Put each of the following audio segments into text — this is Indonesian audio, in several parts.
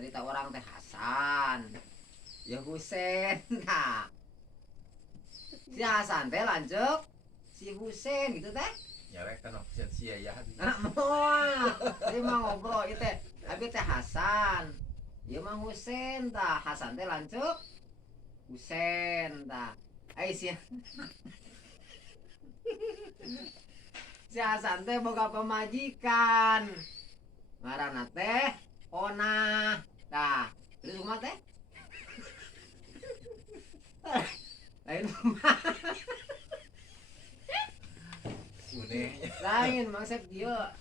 cerita orang teh Hasan ya Husein. Nah si Hasan teh lanjut si Husein gitu teh Ya rek kan sia ya. moal jadi mah ngobrol itu tapi teh Hasan ya mah Husein tah Hasan teh lanjut Husein tah sih si Hasan teh boga pemajikan ngaranna teh Ona. Tah terus rumah teh lain rumah Une. lain maksud dia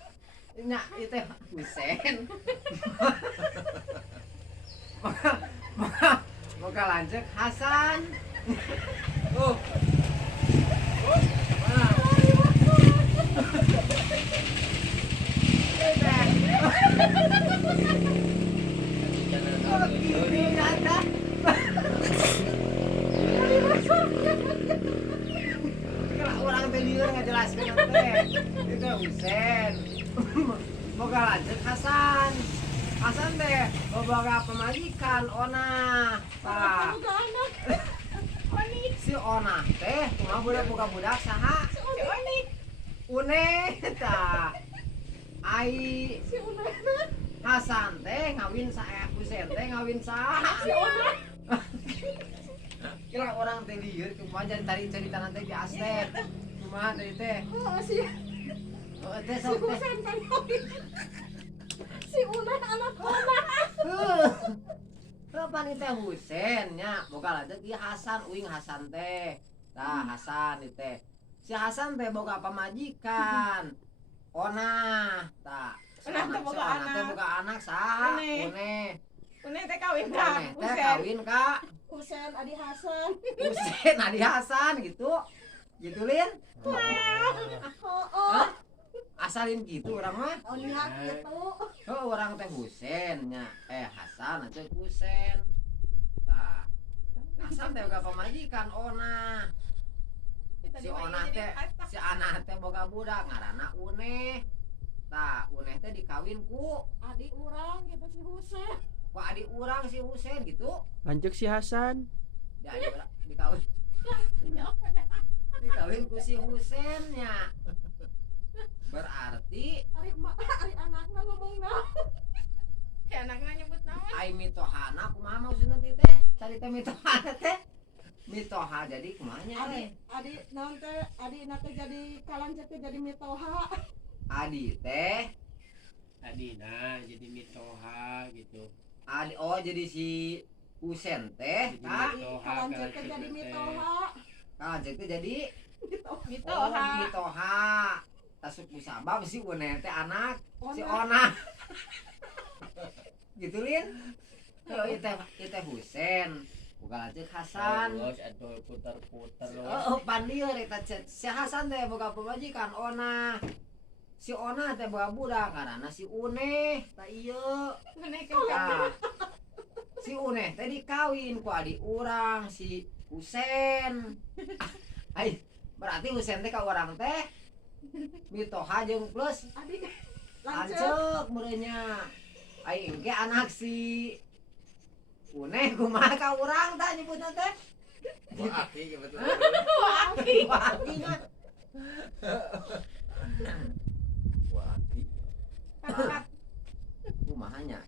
nya itu Husein moga lanjut Hasan. Oh. Orang teh lieur ngajelaskeun teh. Itu Husein. Boga lanjut Hasan. Hasan teh boga pemajikan Ona. Tah. Si Ona teh kumaha budak boga budak saha? Si Onik. Une tah. Ai Si Una Hasan teh ngawin saha? Husein teh ngawin saha? si Una Kira orang teh lieur kumaha jadi tari cerita nanti di Astet. Kumaha tadi teh? si Teh si sok teh. Husein kan si Una anak Ona Kapan teh Husein nya boga lanjut ieu Hasan uing Hasan teh. Tah Hasan ieu teh. Si Hasan teh boga pamajikan. Ona tah. Si Ona teh boga Ona teh anak. boga anak saha? Une. Une. Una teh kawin ka Une teh Husein kawin ka Husein Adi Hasan Husein Adi Hasan gitu. Gitu Lin. oh Asalin gitu orang mah. oh niat gitu Oh orang teh Husein nya Hasan aja Husein. Tah. Hasan teh boga pamajikan Ona. Si Ona teh si anak teh boga budak ngaranna Une. Tah Une teh dikawin ku adik urang gitu si Husein adik urang si Husein gitu. Lanjut si Hasan. Ya dikawin dikawin ku si Husein nya. Berarti ari anakna ngomongna anakna nyebut naon ai mitohana kumaha maksudna teh? Carita mitohana teh. Mitoha jadi kumaha nya Adi teh? adi naon teh adi teh jadi kalanjut teh jadi mitoha Adi teh Adina jadi mitoha gitu. Adi oh jadi si Husein teh Jadi tah mitoha kalanjut teh jadi mitoha kalanjut teh jadi mitoha mitoha tasuk musabab si Une teh anak si Ona. Ona. Gitu Lin. Yo ieu teh Husein boga lanjut Hasan. Terus aduh puter-puter. Oh pandieur eta si Hasan teh boga pamajikan Ona. Si Ona teh boga budak karana si Une tah ieu. Tah. Si Une teh dikawin ku adik urang si Husein. Ai berarti Husein teh ka urang teh mitoha jeung plus adi lanjut lanceuk meureunnya. Ai engke anak si Une kumaha ka urang tah nyebutna teh? Wah, aki betul. Wah, ingat. Wah, aki. kat Kumaha nya?